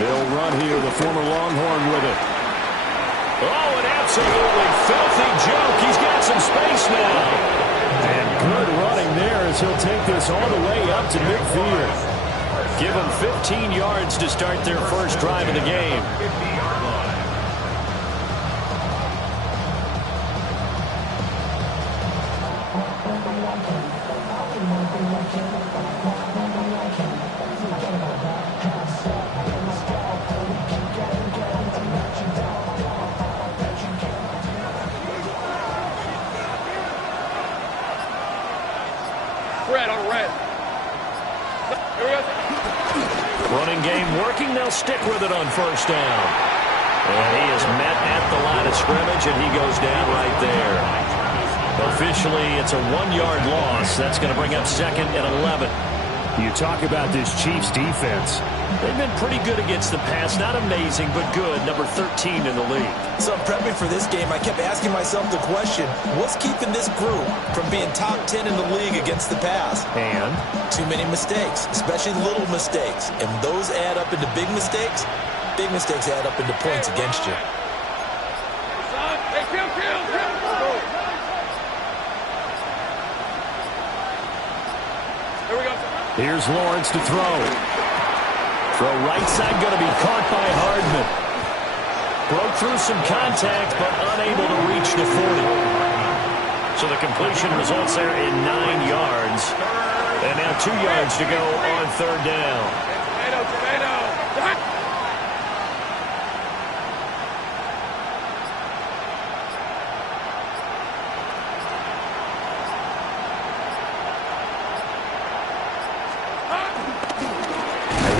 They'll run here, the former Longhorn with it. Oh, an absolutely filthy joke. He's got some space now. And good running there as he'll take this all the way up to midfield. Give them 15 yards to start their first drive of the game. Running game working. They'll stick with it on first down. And he is met at the line of scrimmage, and he goes down right there. Officially, it's a 1-yard loss. That's going to bring up 2nd and 11. You talk about this Chiefs defense. They've been pretty good against the pass. Not amazing, but good. Number 13 in the league. So prepping for this game, I kept asking myself the question, what's keeping this group from being top 10 in the league against the pass? And? Too many mistakes, especially little mistakes. And those add up into big mistakes. Big mistakes add up into points against you. Here's Lawrence to throw. Throw right side, going to be caught by Hardman. Broke through some contact, but unable to reach the 40. So the completion results there in 9 yards. And now 2 yards to go on third down.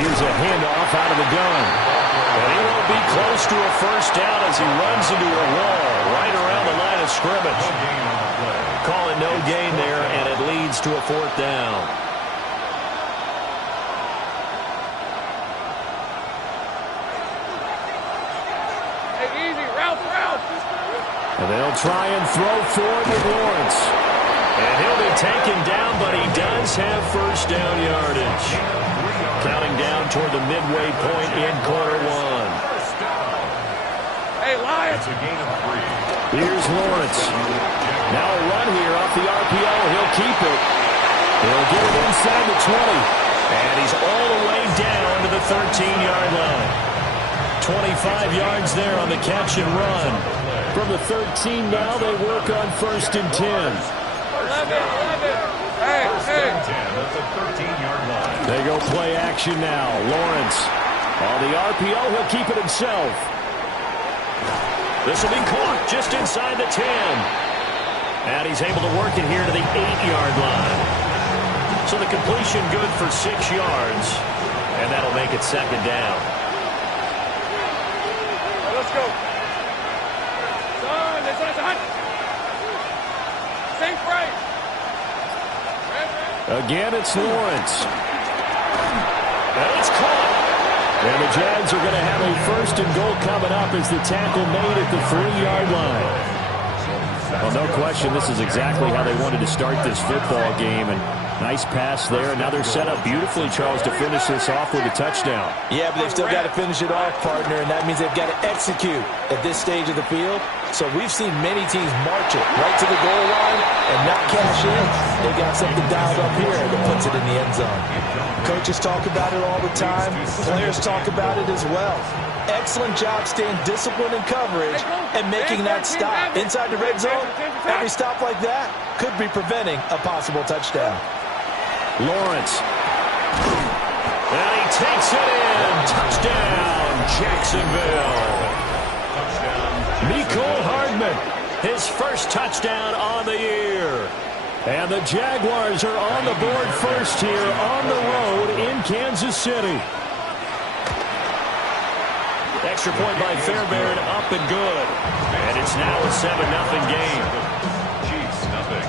Here's a handoff out of the gun. And he won't be close to a first down as he runs into a wall right around the line of scrimmage. Call it no gain there, and it leads to a 4th down. And they'll try and throw forward with Lawrence. And he'll be taken down, but he does have first down yardage. Counting down toward the midway point in quarter 1. Hey, Lions. Here's Lawrence. Now a run here off the RPO. He'll keep it. He'll get it inside the 20. And he's all the way down to the 13-yard line. 25 yards there on the catch and run. From the 13 now, they work on 1st and 10. 11. Hey. That's a 13-yard line. They go play action now. Lawrence on the RPO. He'll keep it himself. This will be caught just inside the 10. And he's able to work it here to the 8-yard line. So the completion good for 6 yards. And that'll make it 2nd down. Let's go. Same price. Again, it's Lawrence. And it's caught. And the Jags are going to have a 1st and goal coming up as the tackle made at the 3-yard line. Well, no question, this is exactly how they wanted to start this football game. And nice pass there. Now they're set up beautifully, Charles, to finish this off with a touchdown. Yeah, but they've still got to finish it off, partner, and that means they've got to execute at this stage of the field. So we've seen many teams march it right to the goal line and not cash in. They got something dialed up here that puts it in the end zone. Coaches talk about it all the time. Players talk about it as well. Excellent job staying disciplined in coverage and making that stop. Inside the red zone, every stop like that could be preventing a possible touchdown. Lawrence. And he takes it in. Touchdown, Jacksonville. Mecole Hardman, his first touchdown on the year. And the Jaguars are on the board first here on the road in Kansas City. Extra point by Fairbairn, up and good. And it's now a 7-0 game. Chiefs, nothing.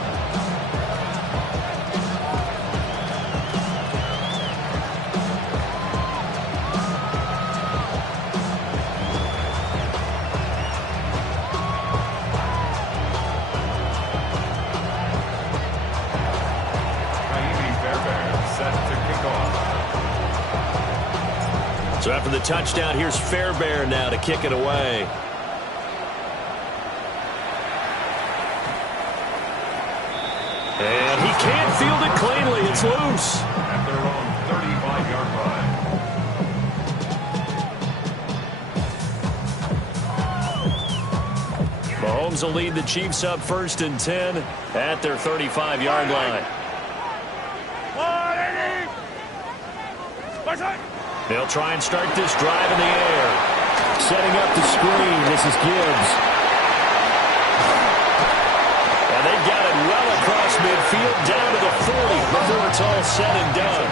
So after the touchdown, here's Fairbairn now to kick it away. And he can't field it cleanly. It's loose. At their own 35-yard line. Mahomes will lead the Chiefs up 1st and 10 at their 35-yard line. They'll try and start this drive in the air. Setting up the screen. This is Gibbs. And they've got it well across midfield down to the 40 before it's all said and done.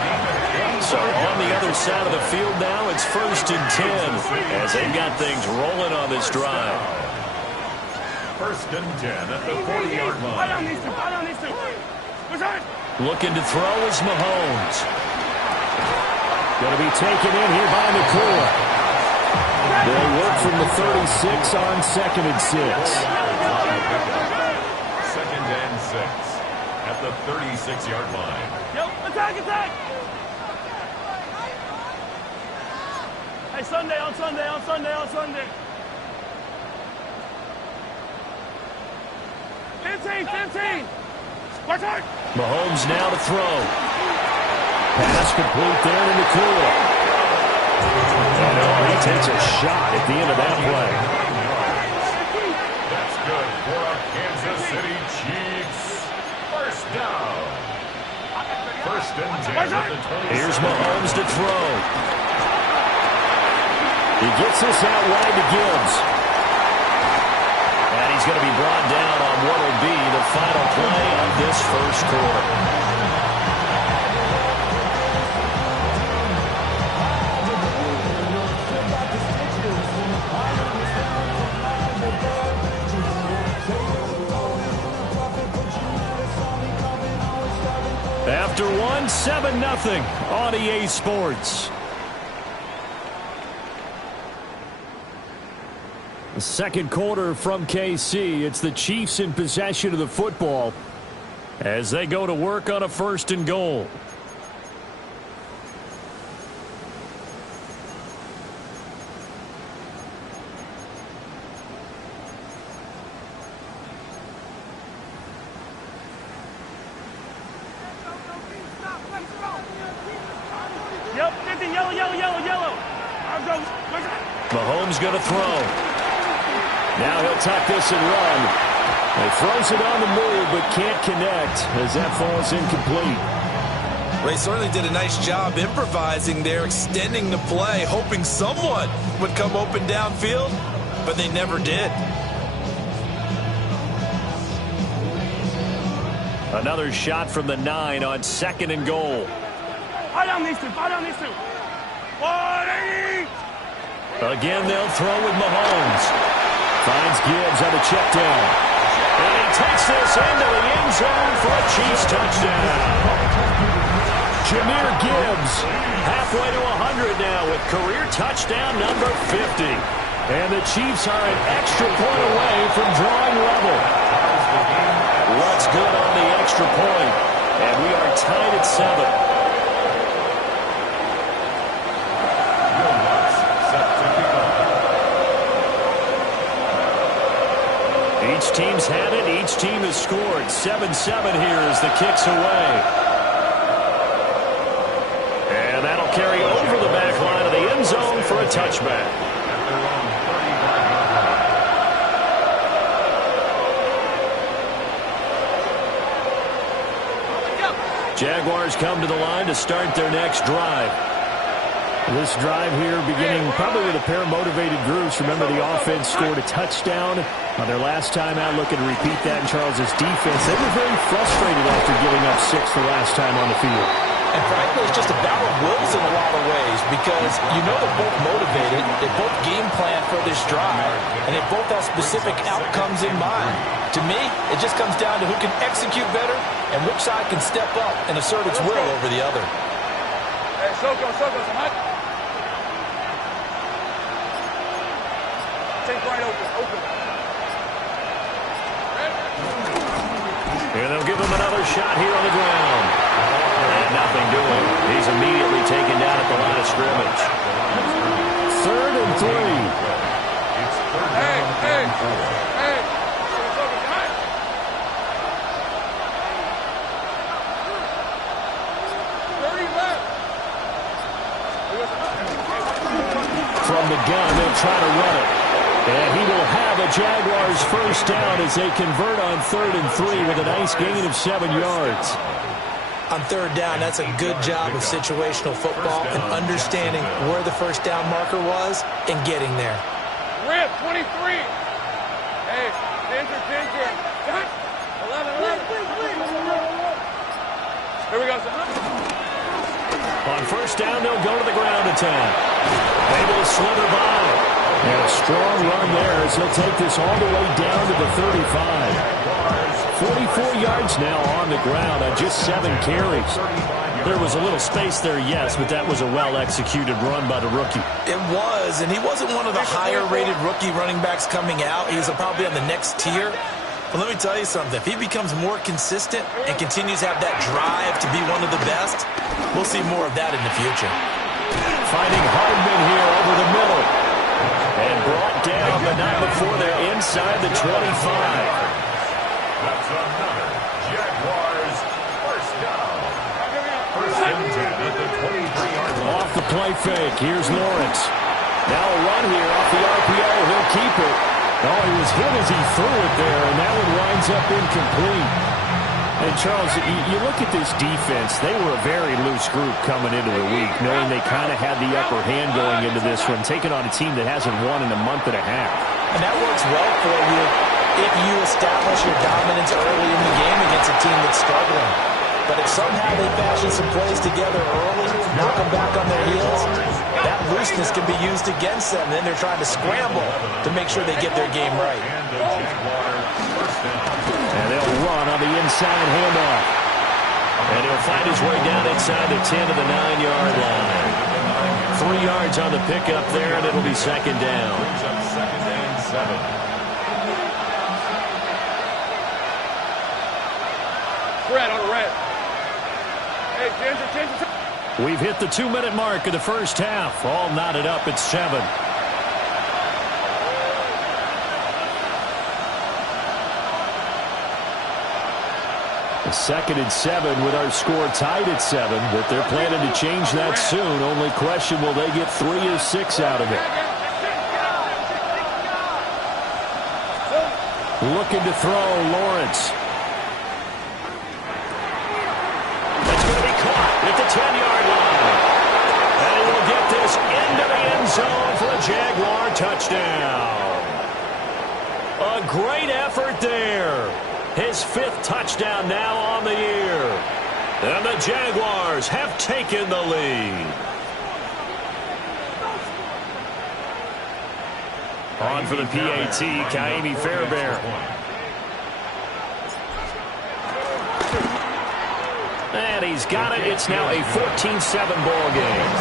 So on the other side of the field now, it's 1st and 10 as they've got things rolling on this drive. 1st and 10 at the 40-yard line. Looking to throw is Mahomes. Going to be taken in here by McCoy. They'll work from the 36 on 2nd and 6. 2nd and 6 at the 36-yard line. Attack! Hey, on Sunday. 15. Mahomes now to throw. Pass complete there to McCoy. And he takes a shot at the end of that play. That's good for our Kansas City Chiefs. 1st down. 1st and 10 at the 26. Here's Mahomes to throw. He gets this out wide to Gibbs. And he's going to be brought down on what will be the final play of this 1st quarter. After 7-0 on EA Sports. The 2nd quarter from KC. It's the Chiefs in possession of the football as they go to work on a 1st and goal. Mahomes going to throw. Now he'll tuck this and run. He throws it on the move but can't connect as that falls incomplete. Well, he certainly did a nice job improvising there, extending the play, hoping someone would come open downfield, but they never did. Another shot from the 9 on 2nd and goal. Fire down these two. Again, they'll throw with Mahomes. Finds Gibbs on a check down. And he takes this into the end zone for a Chiefs touchdown. Jahmyr Gibbs halfway to 100 now with career touchdown number 50. And the Chiefs are an extra point away from drawing level. What's good on the extra point? And we are tied at 7. Each team's had it. Each team has scored. 7-7 here as the kick's away. And that'll carry over the back line of the end zone for a touchback. Jaguars come to the line to start their next drive. This drive here beginning probably with a pair of motivated groups. Remember, the offense scored a touchdown on their last time out. Looking to repeat that in Charles's defense. They were very frustrated after giving up 6 the last time on the field. And frankly, it's just a battle of wills in a lot of ways because you know they're both motivated. They both game plan for this drive, and they both have specific outcomes in mind. To me, it just comes down to who can execute better and which side can step up and assert its will over the other. Hey, Soko, Samad. Take right open. And they'll give him another shot here on the ground. And nothing doing. He's immediately taken down at the line of scrimmage. 3rd and 3. Hey, hey, hey. 30 left. From the gun, they'll try to run it. And he will have a Jaguars first down as they convert on 3rd and 3 with a nice gain of 7 yards. On 3rd down, that's a good job of situational football and understanding where the first down marker was and getting there. Rip, 23. Hey, Ginger. 11. Here we go, son. On first down, they'll go to the ground attack. Able to slither by. And a strong run there as he'll take this all the way down to the 35. 44 yards now on the ground on just 7 carries. There was a little space there, yes, but that was a well-executed run by the rookie. It was, and he wasn't one of the higher-rated rookie running backs coming out. He's probably on the next tier. But let me tell you something. If he becomes more consistent and continues to have that drive to be one of the best, we'll see more of that in the future. Finding Hardman here over the middle. And brought down, but not before they're inside the 25. That's another Jaguars first down. First and 10 at the 23-yard line. Off the play fake. Here's Lawrence. Now a run here off the RPO. He'll keep it. Oh, he was hit as he threw it there, and that one winds up incomplete. And, Charles, you look at this defense. They were a very loose group coming into the week, knowing they kind of had the upper hand going into this one, taking on a team that hasn't won in a month and a half. And that works well for you if you establish your dominance early in the game against a team that's struggling. But if somehow they fashion some plays together early, knock them back on their heels, that looseness can be used against them. Then they're trying to scramble to make sure they get their game right. And they'll run on the inside handoff. And he'll find his way down inside the 10 to the 9-yard line. 3 yards on the pickup there, and it'll be second down. Second and 7. Red on red. Hey, Ginger. We've hit the 2-minute mark of the first half. All knotted up at 7. A 2nd and 7 with our score tied at 7, but they're planning to change that soon. Only question, will they get 3 or 6 out of it? Looking to throw, Lawrence. That's going to be caught at the 10-yard line. And he will get this into the end zone for a Jaguar touchdown. A great effort there. His 5th touchdown now on the year. And the Jaguars have taken the lead. On for the PAT, Ka'imi Fairbairn. And he's got it. It's now a 14-7 ball game.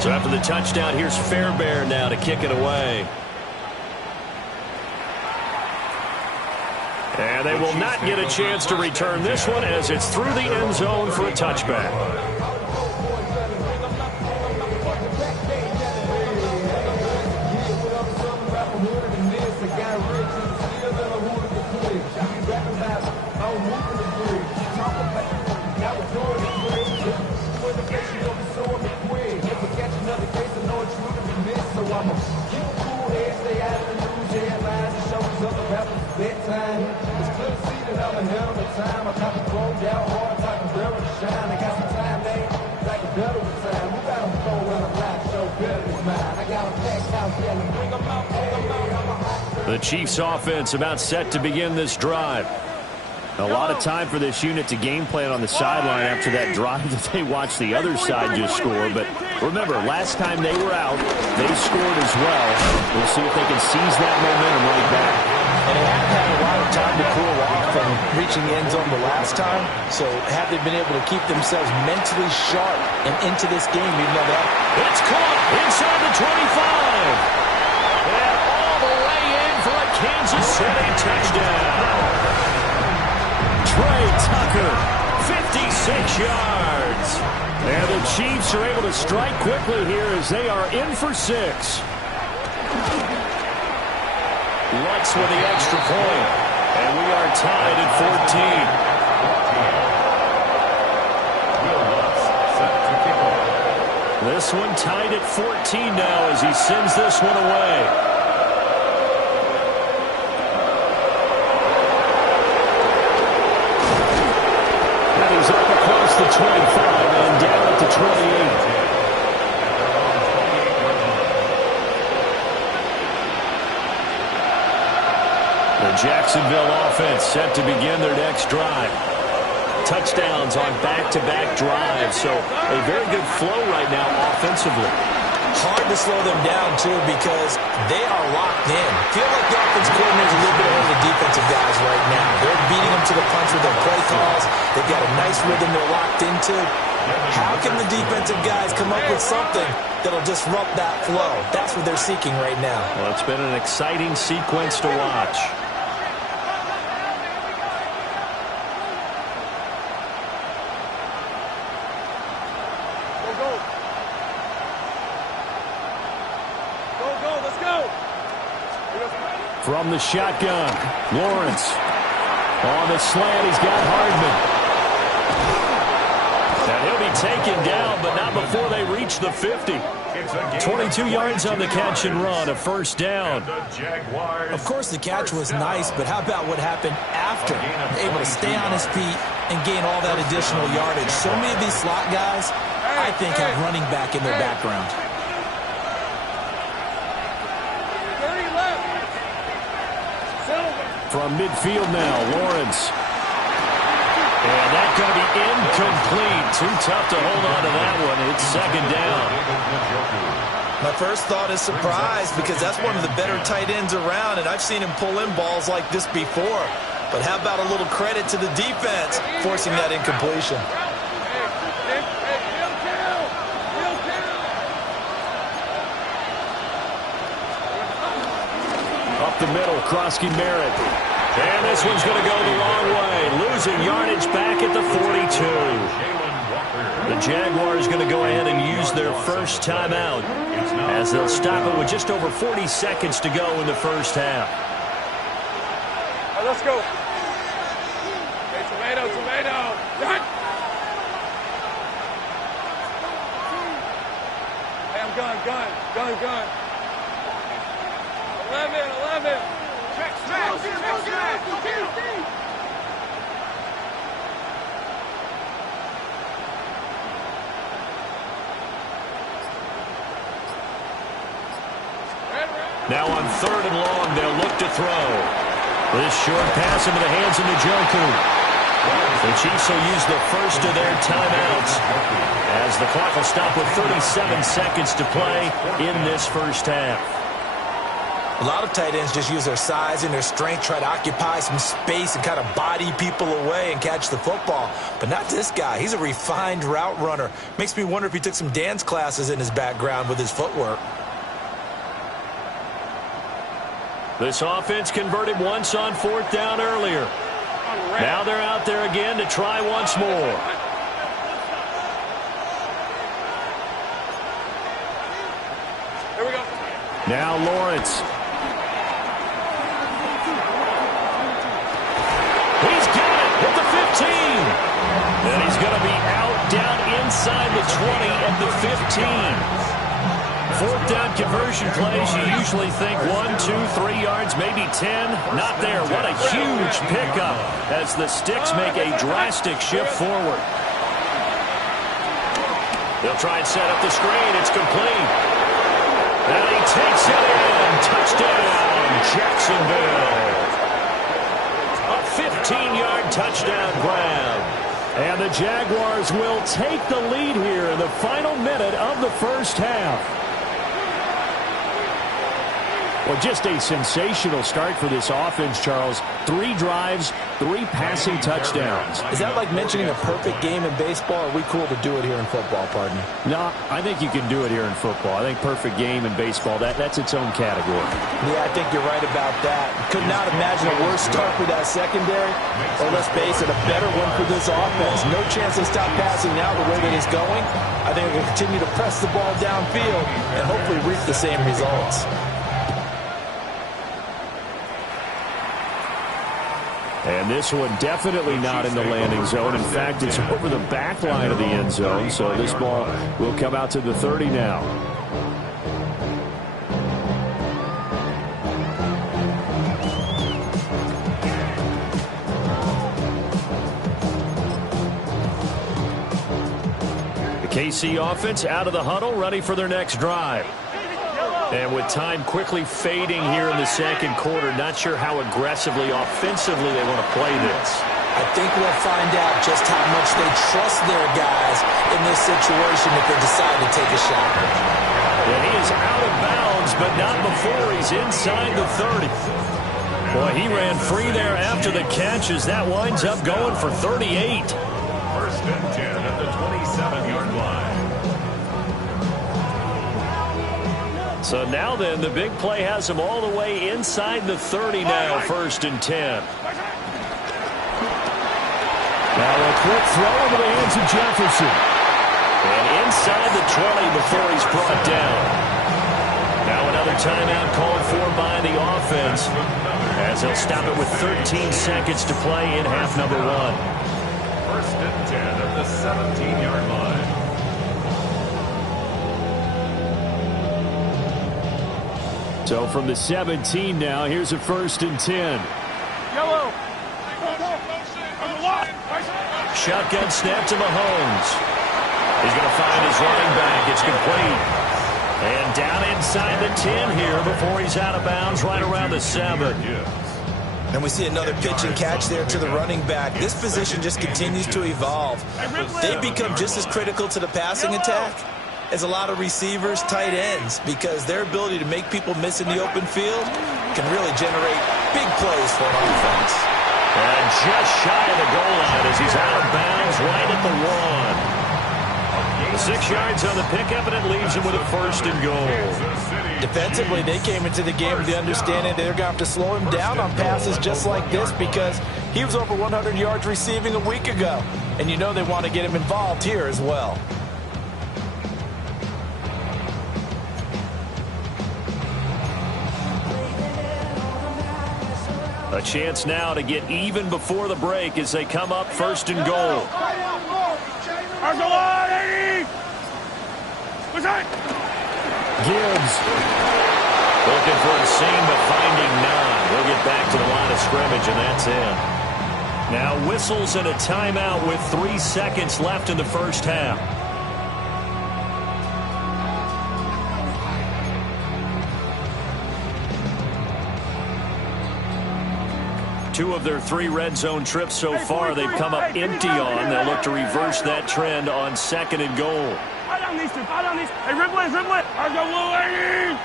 So after the touchdown, here's Fairbairn now to kick it away. And they will not get a chance to return this one as it's through the end zone for a touchback. The Chiefs offense about set to begin this drive. A lot of time for this unit to game plan on the sideline after that drive that they watched the other side just score. But remember, last time they were out, they scored as well. We'll see if they can seize that momentum right back. And they haven't had a lot of time to cool off from reaching the end zone the last time. So have they been able to keep themselves mentally sharp and into this game even though they have... It's caught inside the 25. And all the way in for a Kansas City touchdown. Trey Tucker, 56 yards. And the Chiefs are able to strike quickly here as they are in for 6. Lutz with the extra point. And we are tied at 14. This one tied at 14 now as he sends this one away. And he's up across the 25 and down at the 28. The Jacksonville offense set to begin their next drive. Touchdowns on back-to-back drives, so a very good flow right now offensively. Hard to slow them down, too, because they are locked in. Feel like the offensive coordinator is a little bit ahead of the defensive guys right now. They're beating them to the punch with their play calls. They've got a nice rhythm they're locked into. How can the defensive guys come up with something that'll disrupt that flow? That's what they're seeking right now. Well, it's been an exciting sequence to watch. From the shotgun, Lawrence. On the slant, he's got Hardman. And he'll be taken down, but not before they reach the 50. 22 yards on the catch and run, a first down. Of course, the catch was nice, but how about what happened after? Able to stay on his feet and gain all that additional yardage. So many of these slot guys, I think, have running back in their background. From midfield now, Lawrence. And that's going to be incomplete. Too tough to hold on to that one. It's second down. My first thought is surprise because that's one of the better tight ends around, and I've seen him pull in balls like this before. But how about a little credit to the defense forcing that incompletion? Up the middle, Krosky Merritt. And this one's going to go the long way, losing yardage back at the 42. The Jaguars going to go ahead and use their first timeout as they'll stop it with just over 40 seconds to go in the first half. All right, let's go. Hey, tomato. Hey, I'm gun. 11. Check. Now on 3rd and long, they'll look to throw. This short pass into the hands of Njoku. The Chiefs will use the first of their timeouts as the clock will stop with 37 seconds to play in this first half. A lot of tight ends just use their size and their strength, try to occupy some space and kind of body people away and catch the football. But not this guy. He's a refined route runner. Makes me wonder if he took some dance classes in his background with his footwork. This offense converted once on 4th down earlier. Now they're out there again to try once more. Here we go. Now Lawrence. He's got it at the 15. And he's going to be out down inside the 20 at the 15. 4th down conversion plays, you usually think 1, 2, 3 yards, maybe 10. Not there. What a huge pickup as the Sticks make a drastic shift forward. They'll try and set up the screen. It's complete. And he takes it in. Touchdown, Jacksonville. A 15-yard touchdown grab. And the Jaguars will take the lead here in the final minute of the first half. Well, just a sensational start for this offense, Charles. 3 drives, 3 passing touchdowns. Is that like mentioning a perfect game in baseball? Or are we cool to do it here in football, partner? No, I think you can do it here in football. I think perfect game in baseball, that's its own category. Yeah, I think you're right about that. Could not imagine a worse start for that secondary, or let's face it, a better one for this offense. No chance to stop passing now the way that it's going. I think we'll continue to press the ball downfield and hopefully reap the same results. And this one definitely not in the landing zone. In fact, it's over the back line of the end zone, so this ball will come out to the 30 now. The KC offense out of the huddle, ready for their next drive. And with time quickly fading here in the second quarter, not sure how aggressively, offensively they want to play this. I think we'll find out just how much they trust their guys in this situation if they decide to take a shot. And he is out of bounds, but not before he's inside the 30. Boy, he ran free there after the catch as that winds up going for 38. First and 10 at the 27-yard line. So now then, the big play has him all the way inside the 30 now, first and 10. Now a quick throw into the hands of Jefferson. And inside the 20 before he's brought down. Now another timeout called for by the offense as they'll stop it with 13 seconds to play in half number 1. First and 10 at the 17-yard line. So from the 17 now, here's a first and 10. Yellow. Shotgun snap to Mahomes. He's going to find his running back. It's complete. And down inside the 10 here before he's out of bounds right around the 7. And we see another pitch and catch there to the running back. This position just continues to evolve. They become just as critical to the passing attack as a lot of receivers, tight ends, because their ability to make people miss in the open field can really generate big plays for an offense. And just shy of the goal line as he's out of bounds right at the 1. 6 yards on the pickup, and it leaves him with a first and goal. Defensively, they came into the game with the understanding they're going to have to slow him down on passes just like this because he was over 100 yards receiving a week ago. And you know they want to get him involved here as well. A chance now to get even before the break as they come up first and goal. Gibbs looking for a seam but finding none. We'll get back to the line of scrimmage, and that's in. Now whistles and a timeout with 3 seconds left in the first half. Two of their 3 red zone trips so far they've come up empty on. They'll look to reverse that trend on second and goal. Hey, Ripley. I got Blue Lady.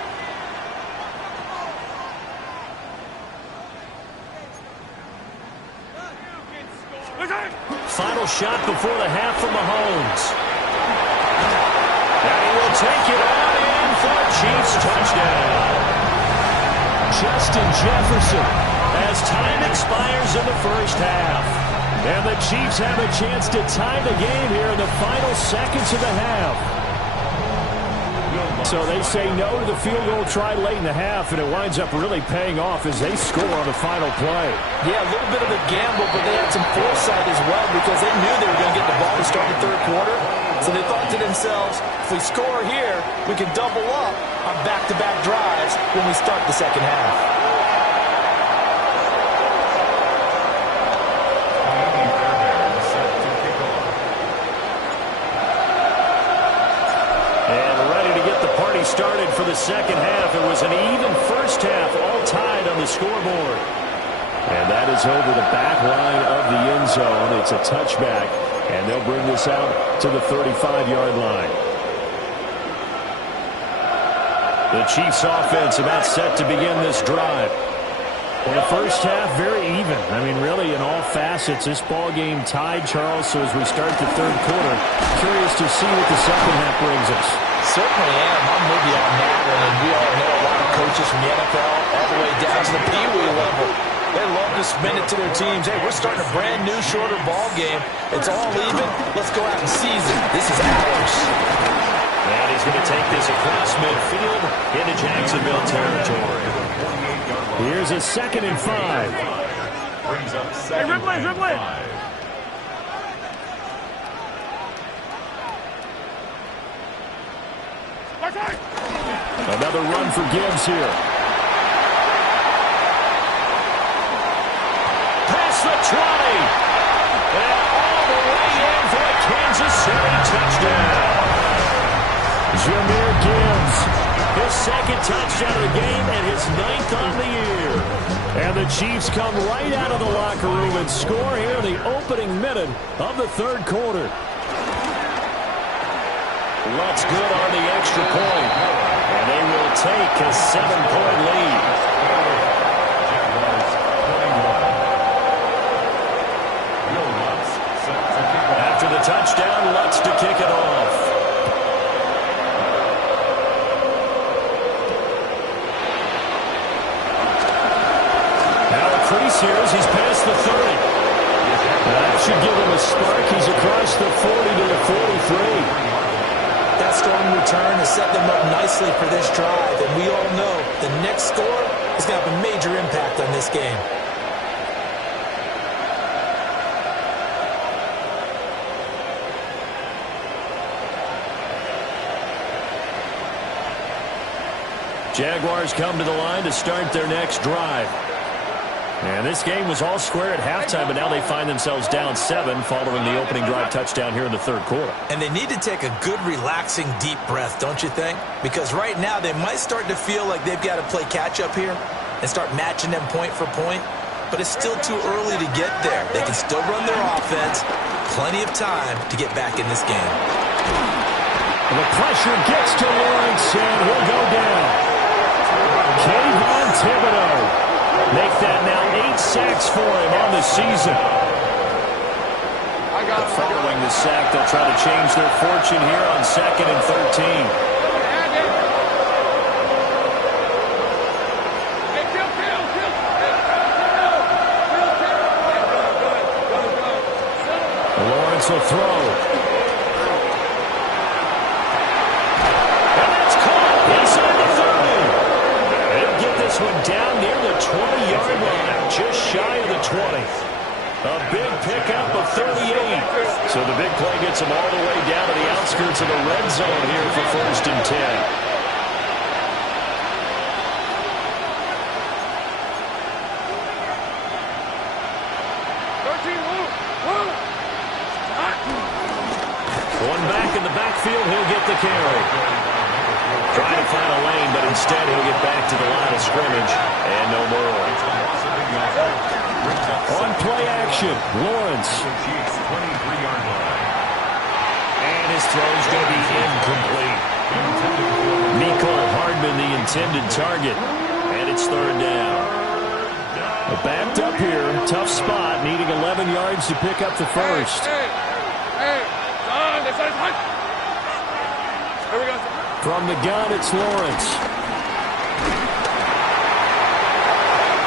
Final shot before the half from Mahomes. And he will take it on in for a Chiefs touchdown. Justin Jefferson as time expires in the first half. And the Chiefs have a chance to tie the game here in the final seconds of the half. So they say no to the field goal try late in the half, and it winds up really paying off as they score on the final play. Yeah, a little bit of a gamble, but they had some foresight as well because they knew they were going to get the ball to start the third quarter. So they thought to themselves, if we score here, we can double up on back-to-back drives when we start the second half. Started for the second half. It was an even first half, all tied on the scoreboard. And that is over the back line of the end zone. It's a touchback, and they'll bring this out to the 35-yard line. The Chiefs offense about set to begin this drive. Well, the first half, very even. I mean, really, in all facets, this ball game tied, Charles. So as we start the third quarter, curious to see what the second half brings us. Certainly am. I'm with you on that one. And we all know a lot of coaches from the NFL all the way down to the Pee Wee level. They love to spin it to their teams. Hey, we're starting a brand new, shorter ball game. It's all even. Let's go out and seize it. This is ours. And he's going to take this across midfield into Jacksonville territory. Here's a 2nd and 5. Brings up Hey, Ripley, Ripley. Another run for Gibbs here. Past the 20. And all the way in for a Kansas City touchdown. Jahmyr Gibbs. His 2nd touchdown of the game and his 9th on the year. And the Chiefs come right out of the locker room and score here in the opening minute of the third quarter. Lutz good on the extra point. And they will take a 7-point lead. After the touchdown, Lutz to kick it off. Here as he's past the 30. That should give him a spark. He's across the 40 to the 43. That strong return has set them up nicely for this drive. And we all know the next score is going to have a major impact on this game. Jaguars come to the line to start their next drive. And this game was all square at halftime, but now they find themselves down 7 following the opening drive touchdown here in the third quarter. And they need to take a good, relaxing, deep breath, don't you think? Because right now they might start to feel like they've got to play catch-up here and start matching them point for point. But it's still too early to get there. They can still run their offense. Plenty of time to get back in this game. The pressure gets to Lawrence, and he'll go down. Kayvon Thibodeaux. Make that now 8 sacks for him on the season. Following the sack, they'll try to change their fortune here on 2nd and 13. Lawrence will throw. And that's caught inside the 30. They'll get this one down near the 20-yard line, just shy of the 20. A big pickup of 38. So the big play gets them all the way down to the outskirts of the red zone here for 1st and 10. One back in the backfield, he'll get the carry. Trying to find a lane, but instead he'll get back to the line of scrimmage. And no more. On play action, Lawrence. And his throw's going to be incomplete. Mecole Hardman, the intended target. And it's 3rd down. Backed up here, tough spot, needing 11 yards to pick up the first. From the gun, it's Lawrence.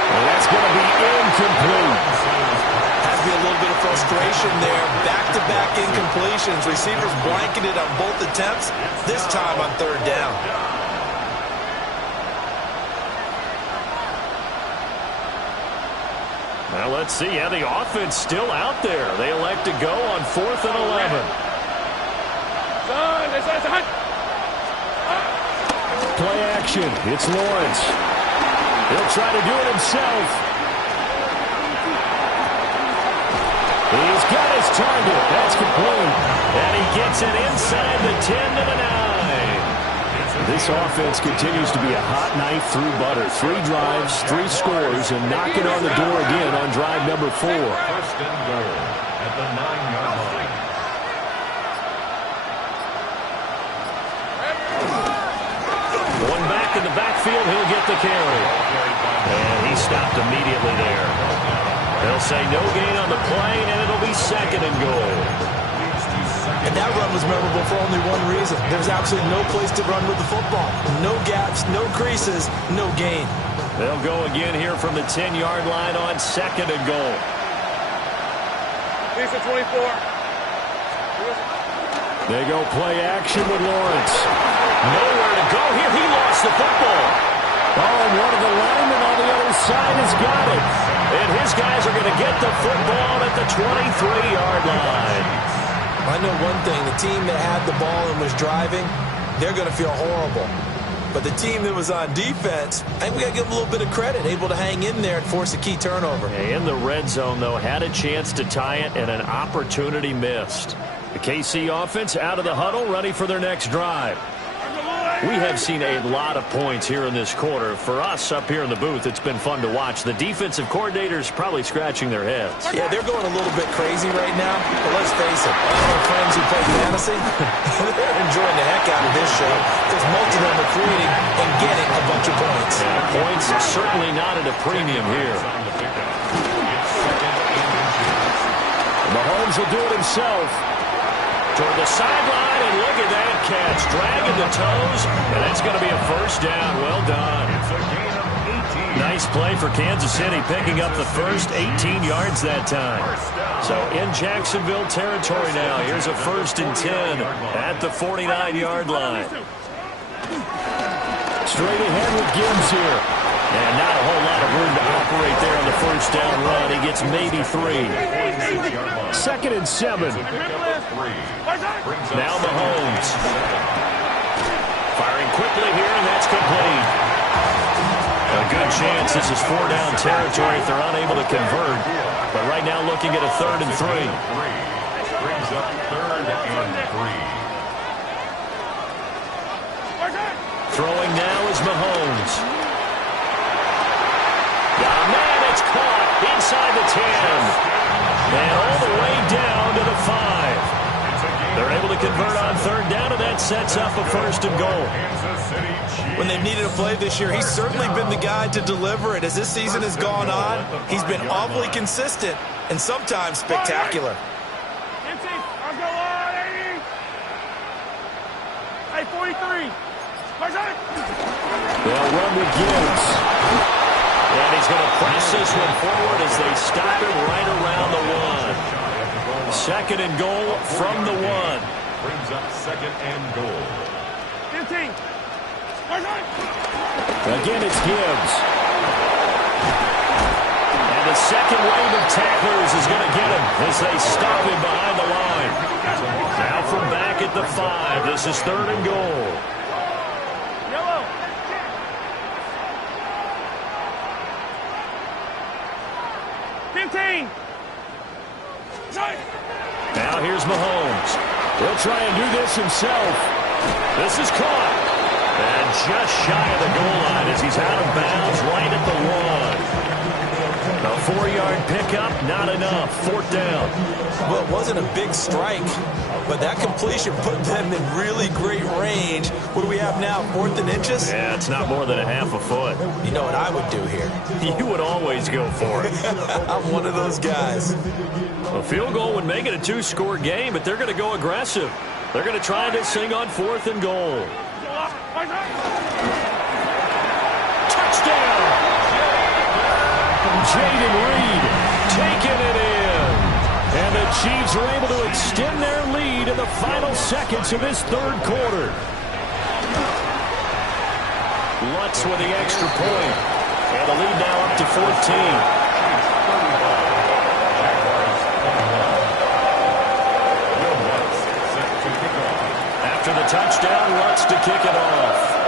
And that's going to be incomplete. Has to be a little bit of frustration there. Back-to-back incompletions. Receivers blanketed on both attempts, this time on 3rd down. Well, let's see. Yeah, the offense still out there. They elect to go on 4th and 11. Play action. It's Lawrence. He'll try to do it himself. He's got his target. That's complete. And he gets it inside the 10 to the 9. This offense continues to be a hot knife through butter. 3 drives, 3 scores, and knocking on the door again on drive number 4. 1st and 3rd at the 9-yard line. One back in backfield, he'll get the carry. And he stopped immediately there. They'll say no gain on the play, and it'll be 2nd and goal. And that run was memorable for only one reason. There's absolutely no place to run with the football. No gaps, no creases, no gain. They'll go again here from the 10-yard line on 2nd and goal. He's a 24. They go play action with Lawrence. Nowhere to go here. He lost the football. Oh, and one of the linemen on the other side has got it. And his guys are going to get the football at the 23-yard line. I know one thing. The team that had the ball and was driving, they're going to feel horrible. But the team that was on defense, I think we got to give them a little bit of credit, able to hang in there and force a key turnover. In the red zone, though, had a chance to tie it and an opportunity missed. The KC offense out of the huddle, ready for their next drive. We have seen a lot of points here in this quarter. For us up here in the booth, it's been fun to watch. The defensive coordinators probably scratching their heads. Yeah, they're going a little bit crazy right now. But let's face it, all our friends who play fantasy, they're enjoying the heck out of this show because most of them are creating and getting a bunch of points. Yeah, points certainly not at a premium here. Mahomes will do it himself. Toward the sideline, and look at that catch. Dragging the toes, and that's going to be a 1st down. Well done. It's a gain of 18. Nice play for Kansas City, picking up the first 18 yards that time. So in Jacksonville territory now. Here's a 1st and 10 at the 49-yard line. Straight ahead with Gibbs here. And not a whole lot of room to operate there on the 1st down run. He gets maybe 3. 2nd and 7. Now Mahomes. Firing quickly here, and that's complete. A good chance this is 4-down territory if they're unable to convert. But right now looking at a 3rd and 3. Brings up 3rd and 3. Throwing now is Mahomes. Got a man, it's caught inside the 10. And all the way down to the 5. They're able to convert on 3rd down, and that sets up a 1st and goal. When they've needed a play this year, he's certainly been the guy to deliver it. As this season has gone on, he's been awfully consistent and sometimes spectacular. Hey, 43. They'll run with Gibbs. And he's going to press this one forward as they stop it right around the 1. 2nd and goal from the 1. Brings up 2nd and goal. 15. Again, it's Gibbs. And the second wave of tacklers is going to get him as they stop him behind the line. Now from back at the 5. This is 3rd and goal. Yellow. 15. Now here's Mahomes. He'll try and do this himself. This is caught. And just shy of the goal line as he's out of bounds right at the 1. A 4-yard pickup, not enough. 4th down. Well, it wasn't a big strike, but that completion put them in really great range. What do we have now, 4th and inches? Yeah, it's not more than a half a foot. You know what I would do here? You would always go for it. I'm one of those guys. A field goal would make it a 2-score game, but they're going to go aggressive. They're going to try this thing on 4th and goal. Touchdown! Jayden Reed taking it in. And the Chiefs are able to extend their lead in the final seconds of this 3rd quarter. Lutz with the extra point. And the lead now up to 14. After the touchdown, Lutz to kick it off.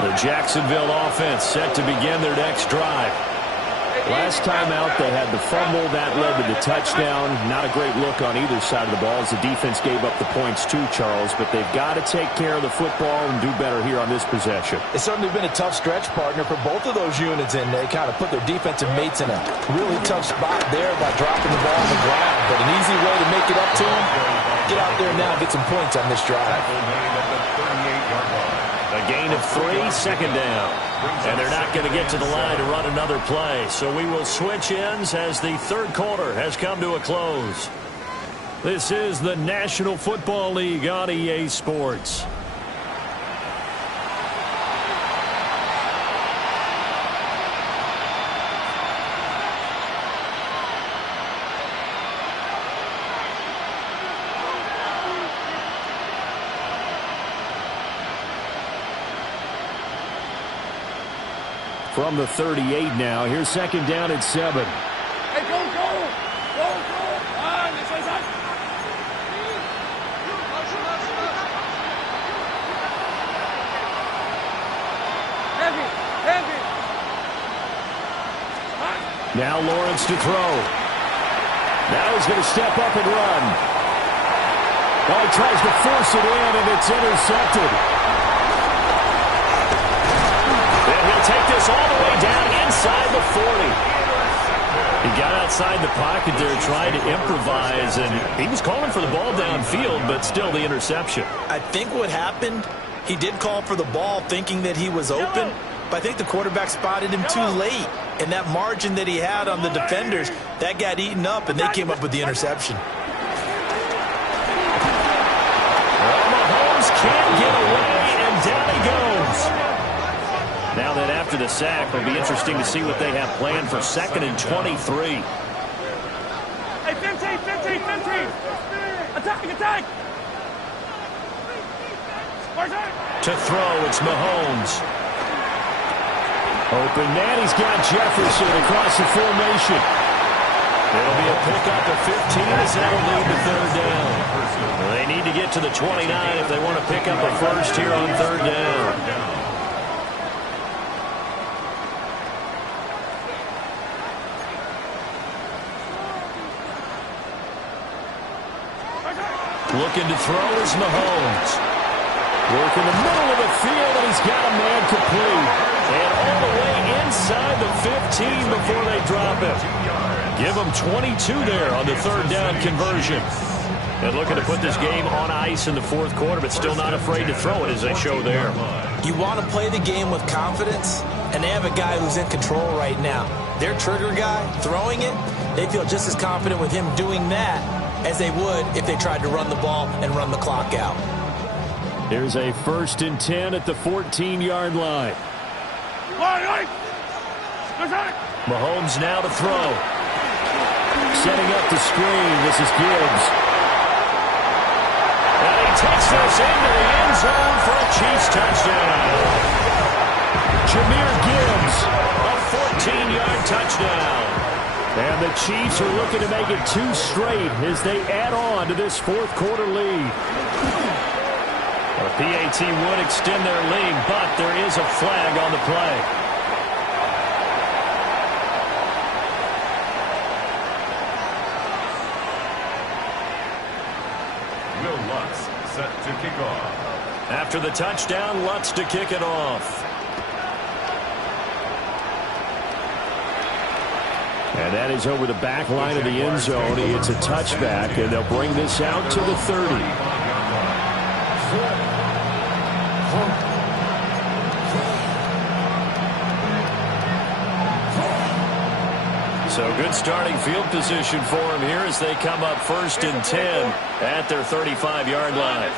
The Jacksonville offense set to begin their next drive. Last time out, they had the fumble. That led to the touchdown. Not a great look on either side of the ball as the defense gave up the points too, Charles. But they've got to take care of the football and do better here on this possession. It's certainly been a tough stretch, partner, for both of those units, and they kind of put their defensive mates in a really tough spot there by dropping the ball on the ground. But an easy way to make it up to them, get out there now and get some points on this drive. A gain of 3, second down. And they're not going to get to the line to run another play. So we will switch ends as the third quarter has come to a close. This is the National Football League on EA Sports. From the 38 now, here's second down at 7. Hey, go, go! Go, go! Heavy, heavy! Now Lawrence to throw. Now he's going to step up and run. Oh, he tries to force it in, and it's intercepted. Take this all the way down inside the 40. He got outside the pocket there trying to improvise, and he was calling for the ball downfield, but still the interception. I think what happened, he did call for the ball thinking that he was open, but I think the quarterback spotted him too late. And that margin that he had on the defenders, that got eaten up, and they came up with the interception. Well, Mahomes can't get away, and down he goes. Now that after the sack, it'll be interesting to see what they have planned for 2nd and 23. Hey, 15, 15, 15. Attack, attack. To throw, it's Mahomes. Open man, he's got Jefferson across the formation. It'll be a pickup of 15 as that'll lead to third down. They need to get to the 29 if they want to pick up a first here on third down. Looking to throw is Mahomes. Work in the middle of the field, and he's got a man complete. And all the way inside the 15 before they drop it. Give them 22 there on the third down conversion. And looking to put this game on ice in the fourth quarter, but still not afraid to throw it as they show there. You want to play the game with confidence, and they have a guy who's in control right now. Their trigger guy, throwing it, they feel just as confident with him doing that as they would if they tried to run the ball and run the clock out. There's a 1st and 10 at the 14-yard line. Mahomes now to throw. Setting up the screen. This is Gibbs. And he takes this into the end zone for a Chiefs touchdown. Jahmyr Gibbs. A 14-yard touchdown. And the Chiefs are looking to make it 2 straight as they add on to this fourth quarter lead. The PAT would extend their lead, but there is a flag on the play. Will Lutz set to kick off. After the touchdown, Lutz to kick it off. And that is over the back line of the end zone. It's a touchback, and they'll bring this out to the 30. So good starting field position for him here as they come up 1st and 10 at their 35-yard line.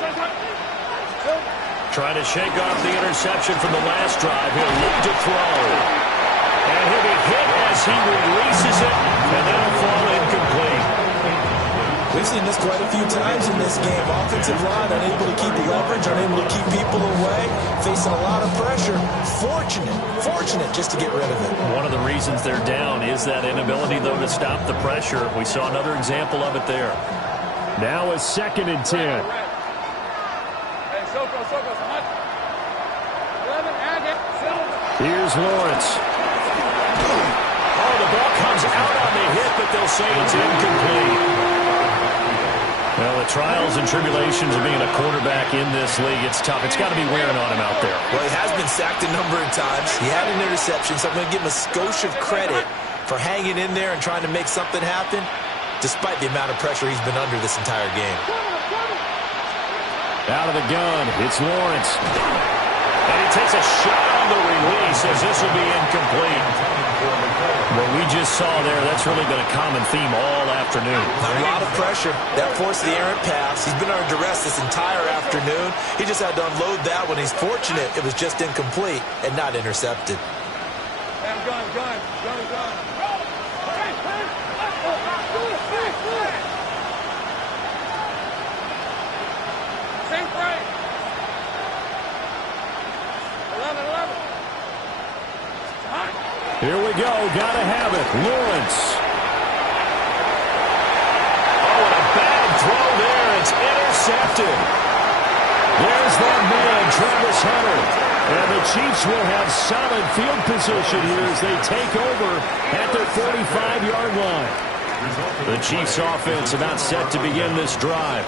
Trying to shake off the interception from the last drive. He'll look to throw. And he'll be hit as he releases it, and that'll fall incomplete. We've seen this quite a few times in this game. Offensive line unable to keep leverage, unable to keep people away, facing a lot of pressure. Fortunate just to get rid of it. One of the reasons they're down is that inability, though, to stop the pressure. We saw another example of it there. Now a 2nd and 10. Here's Here's Lawrence. Oh, the ball comes out on the hit, but they'll say it's incomplete. Well, the trials and tribulations of being a quarterback in this league, it's tough. It's got to be wearing on him out there. Well, he has been sacked a number of times. He had an interception, so I'm going to give him a skosh of credit for hanging in there and trying to make something happen, despite the amount of pressure he's been under this entire game. Out of the gun, it's Lawrence. And he takes a shot on the release as this will be incomplete. What we just saw there, that's really been a common theme all afternoon. A lot of pressure. That forced the errant pass. He's been under duress this entire afternoon. He just had to unload that one. He's fortunate it was just incomplete and not intercepted. Gun. Same play. 11. Here we go. Gotta have it. Lawrence. Oh, and a bad throw there. It's intercepted. There's that man, Travis Hunter. And the Chiefs will have solid field position here as they take over at their 45-yard line. The Chiefs offense about set to begin this drive.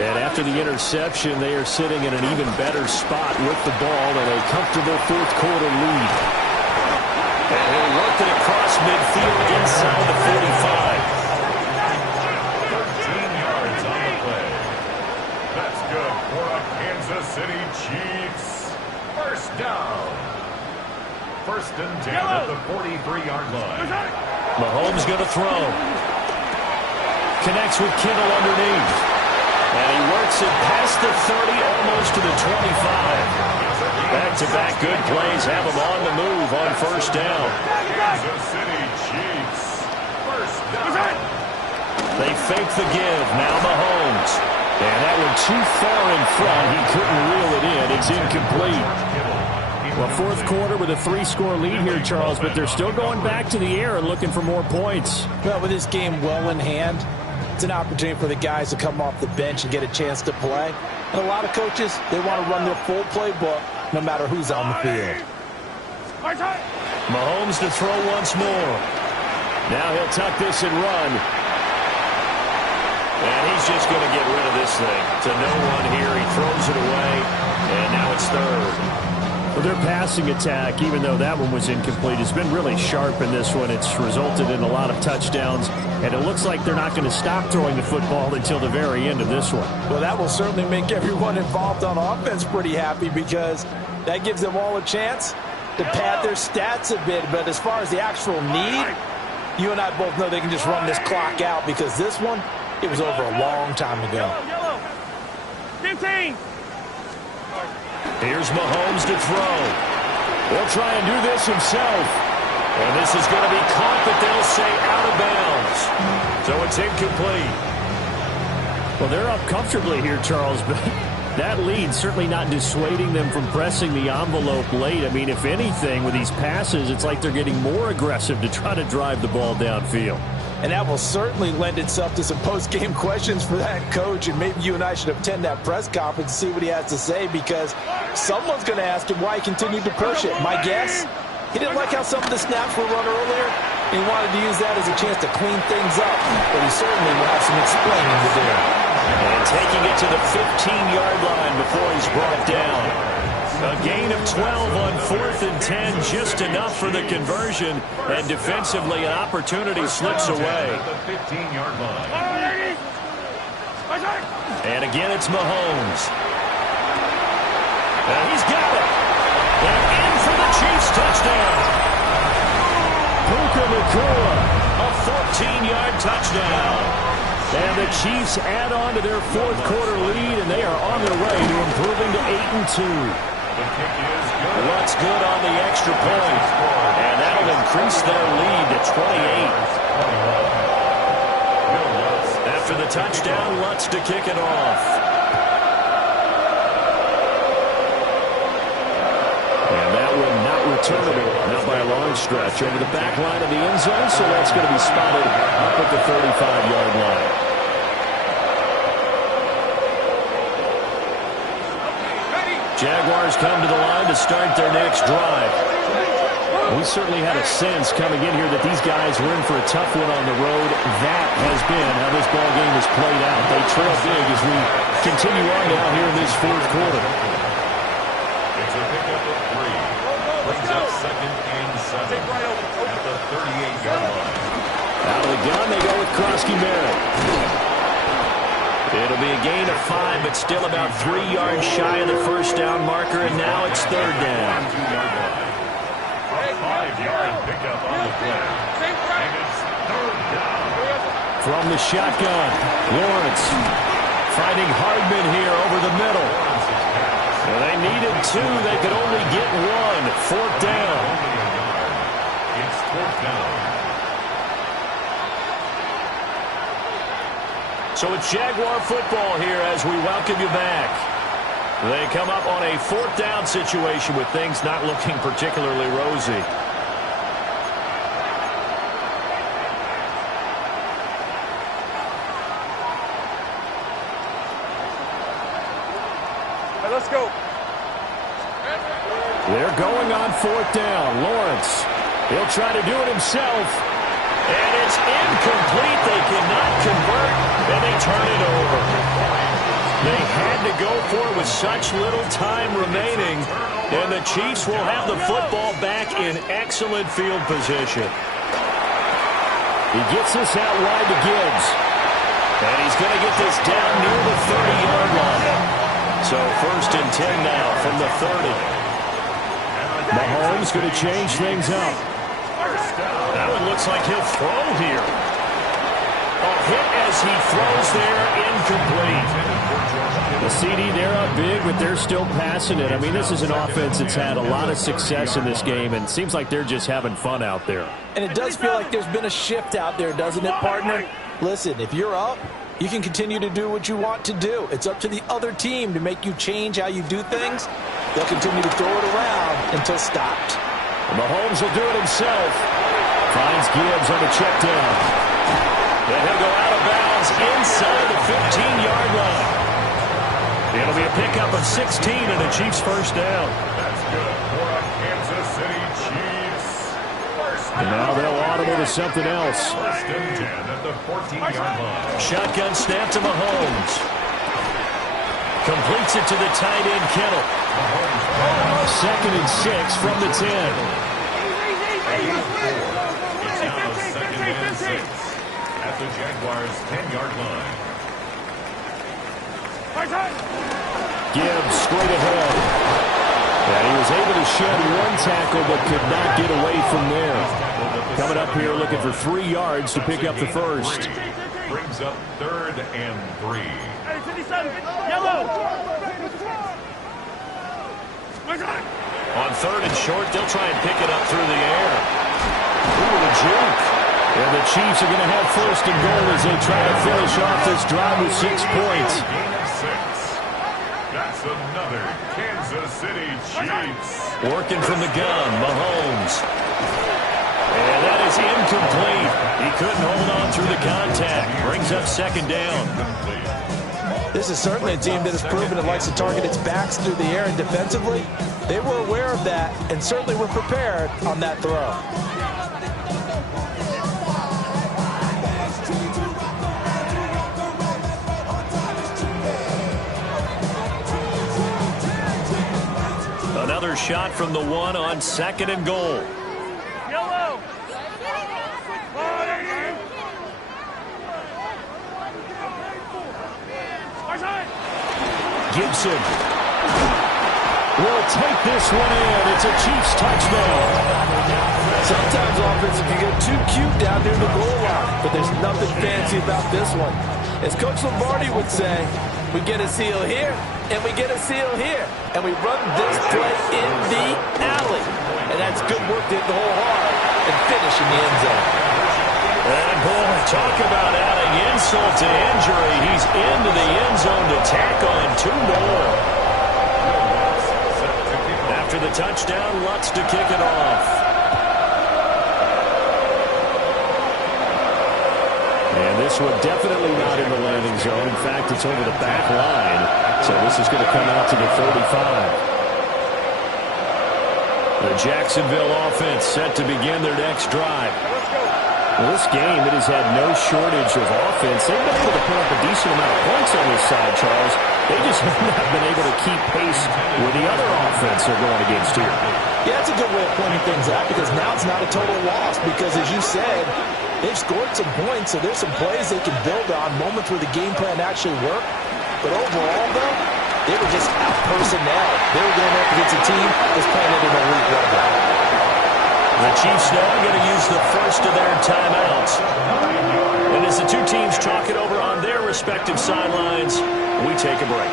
And after the interception, they are sitting in an even better spot with the ball and a comfortable fourth quarter lead. And he'll work it across midfield inside the 45. 13 yards on the play. That's good for a Kansas City Chiefs. First down. First and 10 at the 43-yard line. Mahomes going to throw. Connects with Kittle underneath. And he works it past the 30, almost to the 25. Back-to-back good plays have him on the move on first down. Kansas City Chiefs. First down. They fake the give. Now Mahomes. And that one too far in front. He couldn't reel it in. It's incomplete. Well, fourth quarter with a 3-score lead here, Charles, but they're still going back to the air and looking for more points. Well, with this game well in hand, it's an opportunity for the guys to come off the bench and get a chance to play. And a lot of coaches, they want to run their full playbook no matter who's on the field. Mahomes to throw once more. Now he'll tuck this and run. And he's just going to get rid of this thing. To no one here. He throws it away. And now it's third. Well, their passing attack, even though that one was incomplete, has been really sharp in this one. It's resulted in a lot of touchdowns, and it looks like they're not going to stop throwing the football until the very end of this one. Well, that will certainly make everyone involved on offense pretty happy because that gives them all a chance to pad their stats a bit. But as far as the actual need, you and I both know they can just run this clock out because this one, it was over a long time ago. 15. Here's Mahomes to throw. He'll try and do this himself. And this is going to be caught, but they'll say out of bounds. So it's incomplete. Well, they're up comfortably here, Charles, but that lead certainly not dissuading them from pressing the envelope late. I mean, if anything, with these passes, it's like they're getting more aggressive to try to drive the ball downfield. And that will certainly lend itself to some post-game questions for that coach. And maybe you and I should attend that press conference and see what he has to say because someone's going to ask him why he continued to push it. My guess, he didn't like how some of the snaps were run earlier. He wanted to use that as a chance to clean things up. But he certainly will have some explaining to do. And taking it to the 15-yard line before he's brought down. A gain of 12 on 4th and 10, just enough for the conversion. And defensively, an opportunity slips away. The 15-yard line. And again, it's Mahomes. And he's got it. And in for the Chiefs touchdown. Puka Nacua. A 14-yard touchdown. And the Chiefs add on to their fourth quarter lead, and they are on their way to improving to 8-2. The kick is good. Lutz good on the extra point. And that'll increase their lead to 28. After the touchdown, Lutz to kick it off. And that one not returnable. Now by a long stretch over the back line of the end zone, so that's going to be spotted up at the 35-yard line. Jaguars come to the line to start their next drive. We certainly had a sense coming in here that these guys were in for a tough one on the road. That has been how this ball game has played out. They trail big as we continue on now here in this fourth quarter. It's a pickup of 3. Brings up 2nd and 7 at the 38-yard line. Out of the gun, they go with Krosky Merritt. It'll be a gain of 5, but still about 3 yards shy of the first down marker, and now it's 3rd down. 5-yard pickup on the play. And it's 3rd down. From the shotgun, Lawrence finding Hardman here over the middle. Well, they needed 2. They could only get 1. 4th down. It's 4th down. So it's Jaguar football here as we welcome you back. They come up on a 4th down situation with things not looking particularly rosy. Let's go. They're going on 4th down. Lawrence, he'll try to do it himself. And it's incomplete. They cannot convert, and they turn it over. They had to go for it with such little time remaining, and the Chiefs will have the football back in excellent field position. He gets this out wide to Gibbs. And he's going to get this down near the 30-yard line. So 1st and 10 now from the 30. Mahomes going to change things up. That one looks like he'll throw here. A hit as he throws there, incomplete. The CD, they're up big, but they're still passing it. I mean, this is an offense that's had a lot of success in this game, and it seems like they're just having fun out there. And it does feel like there's been a shift out there, doesn't it, partner? Listen, if you're up, you can continue to do what you want to do. It's up to the other team to make you change how you do things. They'll continue to throw it around until stopped. Mahomes will do it himself. Finds Gibbs on the check down. Then he'll go out of bounds inside the 15-yard line. It'll be a pickup of 16 and a Chiefs first down. That's good for a Kansas City Chiefs. And now they'll audible to something else. 1st and 10 at the 14-yard line. Shotgun snap to Mahomes. Completes it to the tight end, Kittle. 2nd and 6 from the 10. It's now 2nd and 6 at the Jaguars' 10-yard line. Gibbs straight ahead. And he was able to shed 1 tackle but could not get away from there. Coming up here looking for 3 yards to pick up the first. Brings up 3rd and 3. Hey, 57, yellow. On 3rd and short, they'll try and pick it up through the air. Ooh, the juke. And the Chiefs are going to have 1st and goal as they try to finish off this drive with 6 points. Gain of 6. That's another Kansas City Chiefs. Working from the gun, Mahomes. And that is incomplete. He couldn't hold on through the contact. Brings up 2nd down. This is certainly a team that has proven it likes to target its backs through the air, and defensively, they were aware of that and certainly were prepared on that throw. Another shot from the 1 on 2nd and goal. Yellow. Gibson will take this one in. It's a Chiefs touchdown. Sometimes offensive can get too cute down near the goal line, but there's nothing fancy about this one. As Coach Lombardi would say, we get a seal here, and we get a seal here, and we run this play in the alley. And that's good work to hit the hole hard and finish in the end zone. And boy, talk about adding insult to injury. He's into the end zone to tack on 2 more. After the touchdown, Lutz to kick it off. And this one definitely not in the landing zone. In fact, it's over the back line. So this is going to come out to the 35. The Jacksonville offense set to begin their next drive. Well, this game, it has had no shortage of offense. They've been able to put up a decent amount of points on this side, Charles. They just have not been able to keep pace with the other offense they're going against here. Yeah, that's a good way of pointing things out because now it's not a total loss because, as you said, they've scored some points, so there's some plays they can build on, moments where the game plan actually worked. But overall, though, they were just out-personnel. They were going up against a team that's playing at an elite level. The Chiefs now going to use the first of their timeouts. And as the two teams talk it over on their respective sidelines, we take a break.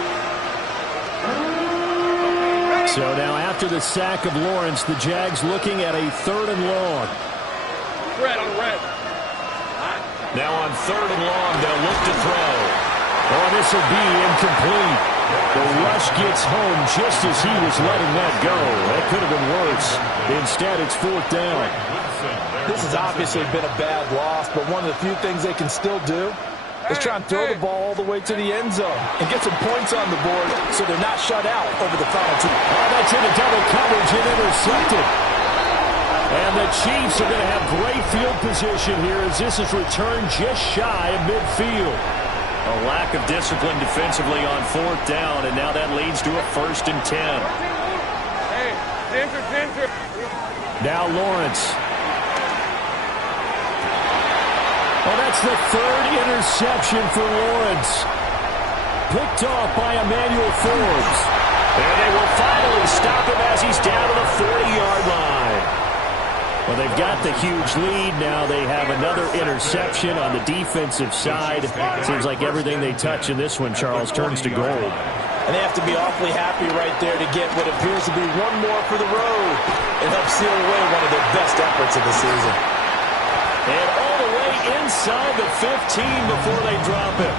So now after the sack of Lawrence, the Jags looking at a 3rd and long. Red on red. Now on 3rd and long, they'll look to throw. Oh, this will be incomplete. The rush gets home just as he was letting that go. That could have been worse. Instead, it's 4th down. This has obviously been a bad loss, but one of the few things they can still do is try and throw the ball all the way to the end zone and get some points on the board so they're not shut out over the final 2. Oh, that's into double coverage and intercepted. And the Chiefs are going to have great field position here as this is returned just shy of midfield. A lack of discipline defensively on 4th down, and now that leads to a 1st and 10. Hey, center. Now Lawrence. Oh, that's the 3rd interception for Lawrence. Picked off by Emmanuel Forbes. And they will finally stop him as he's down to the 40-yard line. Well, they've got the huge lead. Now they have another interception on the defensive side. Seems like everything they touch in this one, Charles, turns to gold. And they have to be awfully happy right there to get what appears to be one more for the road and help seal away one of their best efforts of the season. And all the way inside the 15 before they drop it.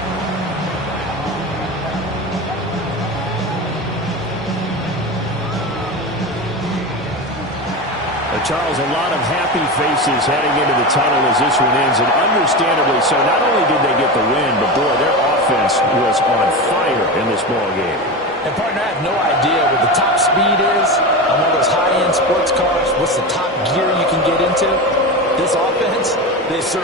Charles, a lot of happy faces heading into the tunnel as this one ends, and understandably so. Not only did they get the win, but boy, their offense was on fire in this ball game. And partner, I have no idea what the top speed is on one of those high-end sports cars. What's the top gear you can get into? This offense, they serve